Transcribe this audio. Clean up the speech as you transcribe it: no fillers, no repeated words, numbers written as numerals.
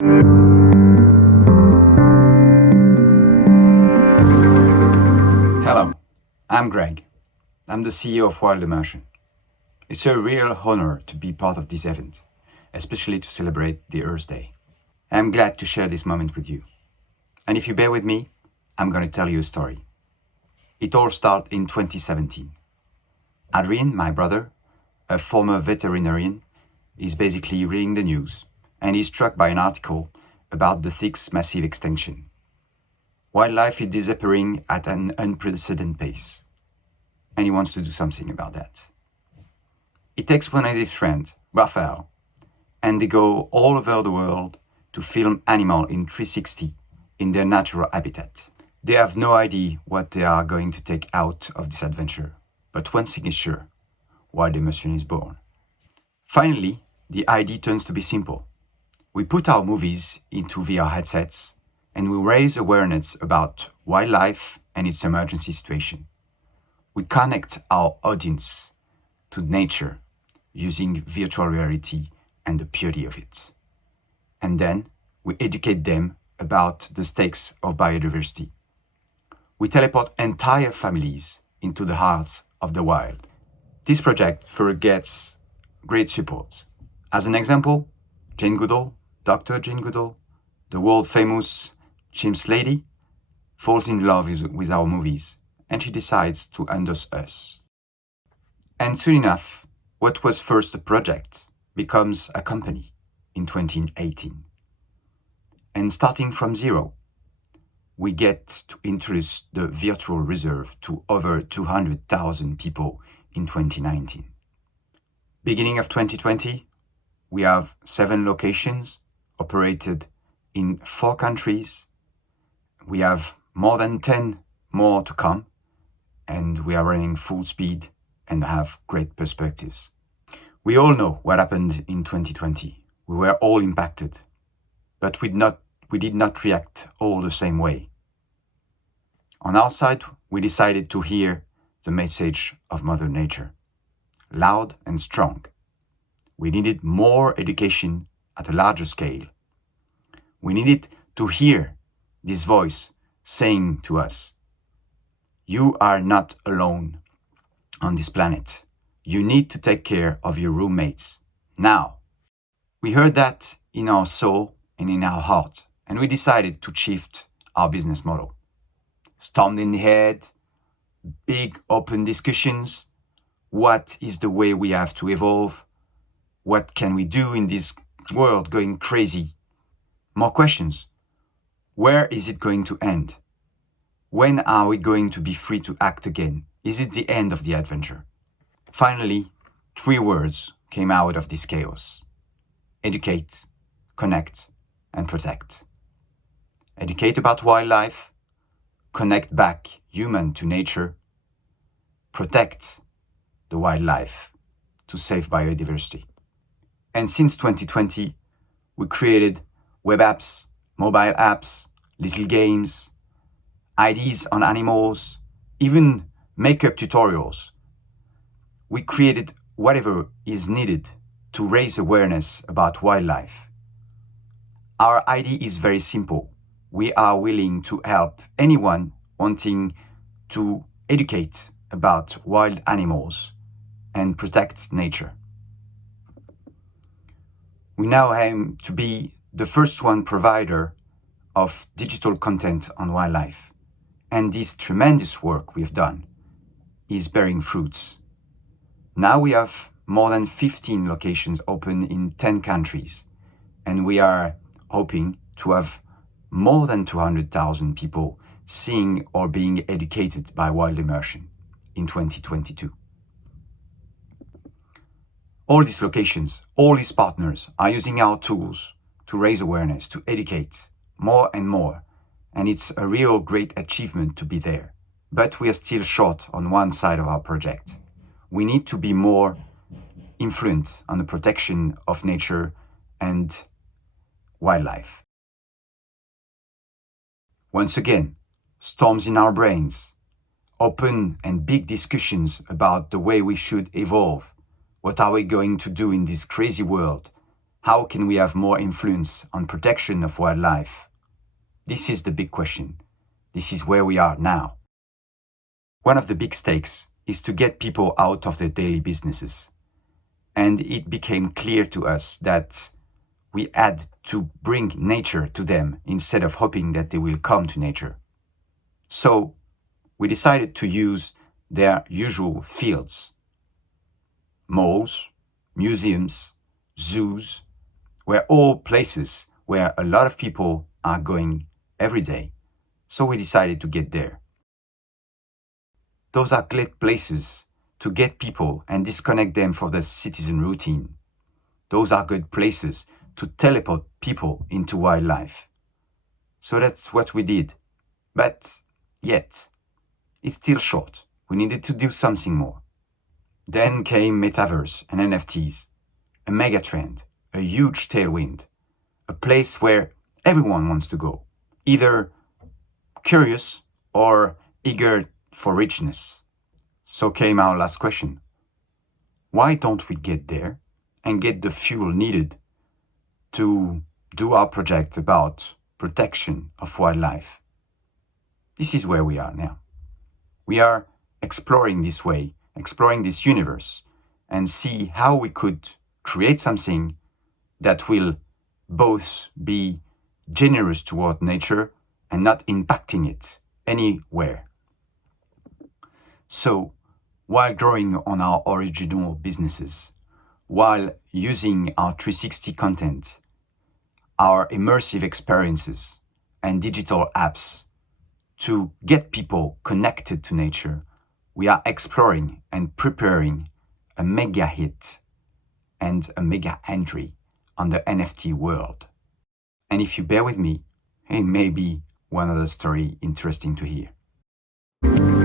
Hello, I'm Greg. I'm the CEO of Wild Immersion. It's a real honor to be part of this event, especially to celebrate the Earth Day. I'm glad to share this moment with you. And if you bear with me, I'm going to tell you a story. It all started in 2017. Adrien, my brother, a former veterinarian, is basically reading the news and is struck by an article about the sixth massive extinction. Wildlife is disappearing at an unprecedented pace, and he wants to do something about that. He takes one of his friends, Raphael, and they go all over the world to film animals in 360 in their natural habitat. They have no idea what they are going to take out of this adventure, but one thing is sure, Wild Immersion is born. Finally, the idea turns to be simple. We put our movies into VR headsets and we raise awareness about wildlife and its emergency situation. We connect our audience to nature using virtual reality and the beauty of it. And then we educate them about the stakes of biodiversity. We teleport entire families into the heart of the wild. This project gets great support. As an example, Jane Goodall, Dr. Jane Goodall, the world-famous chimps lady, falls in love with our movies, and she decides to endorse us. And soon enough, what was first a project becomes a company in 2018. And starting from zero, we get to introduce the virtual reserve to over 200,000 people in 2019. Beginning of 2020, we have 7 locations operated in 4 countries. We have more than 10 more to come, and we are running full speed and have great perspectives. We all know what happened in 2020. We were all impacted, but we did not react all the same way. On our side, we decided to hear the message of Mother Nature, loud and strong. We needed more education at a larger scale. We needed to hear this voice saying to us, "You are not alone on this planet. You need to take care of your roommates now." We heard that in our soul and in our heart, and we decided to shift our business model. Stormed in the head, big open discussions. What is the way we have to evolve? What can we do in this world going crazy? More questions. Where is it going to end? When are we going to be free to act again? Is it the end of the adventure? Finally, 3 words came out of this chaos: educate, connect, and protect. Educate about wildlife, connect back human to nature, protect the wildlife to save biodiversity. And since 2020, we created web apps, mobile apps, little games, ideas on animals, even makeup tutorials. We created whatever is needed to raise awareness about wildlife. Our idea is very simple. We are willing to help anyone wanting to educate about wild animals and protect nature. We now aim to be the first one provider of digital content on wildlife. And this tremendous work we've done is bearing fruits. Now we have more than 15 locations open in 10 countries, and we are hoping to have more than 200,000 people seeing or being educated by Wild Immersion in 2022. All these locations, all these partners are using our tools to raise awareness, to educate more and more. And it's a real great achievement to be there. But we are still short on one side of our project. We need to be more influent on the protection of nature and wildlife. Once again, storms in our brains, open and big discussions about the way we should evolve. What are we going to do in this crazy world? How can we have more influence on protection of wildlife? This is the big question. This is where we are now. One of the big stakes is to get people out of their daily businesses. And it became clear to us that we had to bring nature to them instead of hoping that they will come to nature. So we decided to use their usual fields. Malls, museums, zoos, were all places where a lot of people are going every day. So we decided to get there. Those are great places to get people and disconnect them from the citizen routine. Those are good places to teleport people into wildlife. So that's what we did. But yet, it's still short. We needed to do something more. Then came Metaverse and NFTs, a mega trend, a huge tailwind, a place where everyone wants to go, either curious or eager for richness. So came our last question. Why don't we get there and get the fuel needed to do our project about protection of wildlife? This is where we are now. We are exploring this way, exploring this universe, and see how we could create something that will both be generous toward nature and not impacting it anywhere. So, while growing on our original businesses, while using our 360 content, our immersive experiences, and digital apps to get people connected to nature, we are exploring and preparing a mega hit and a mega entry on the NFT world. And if you bear with me, it may be one other story interesting to hear.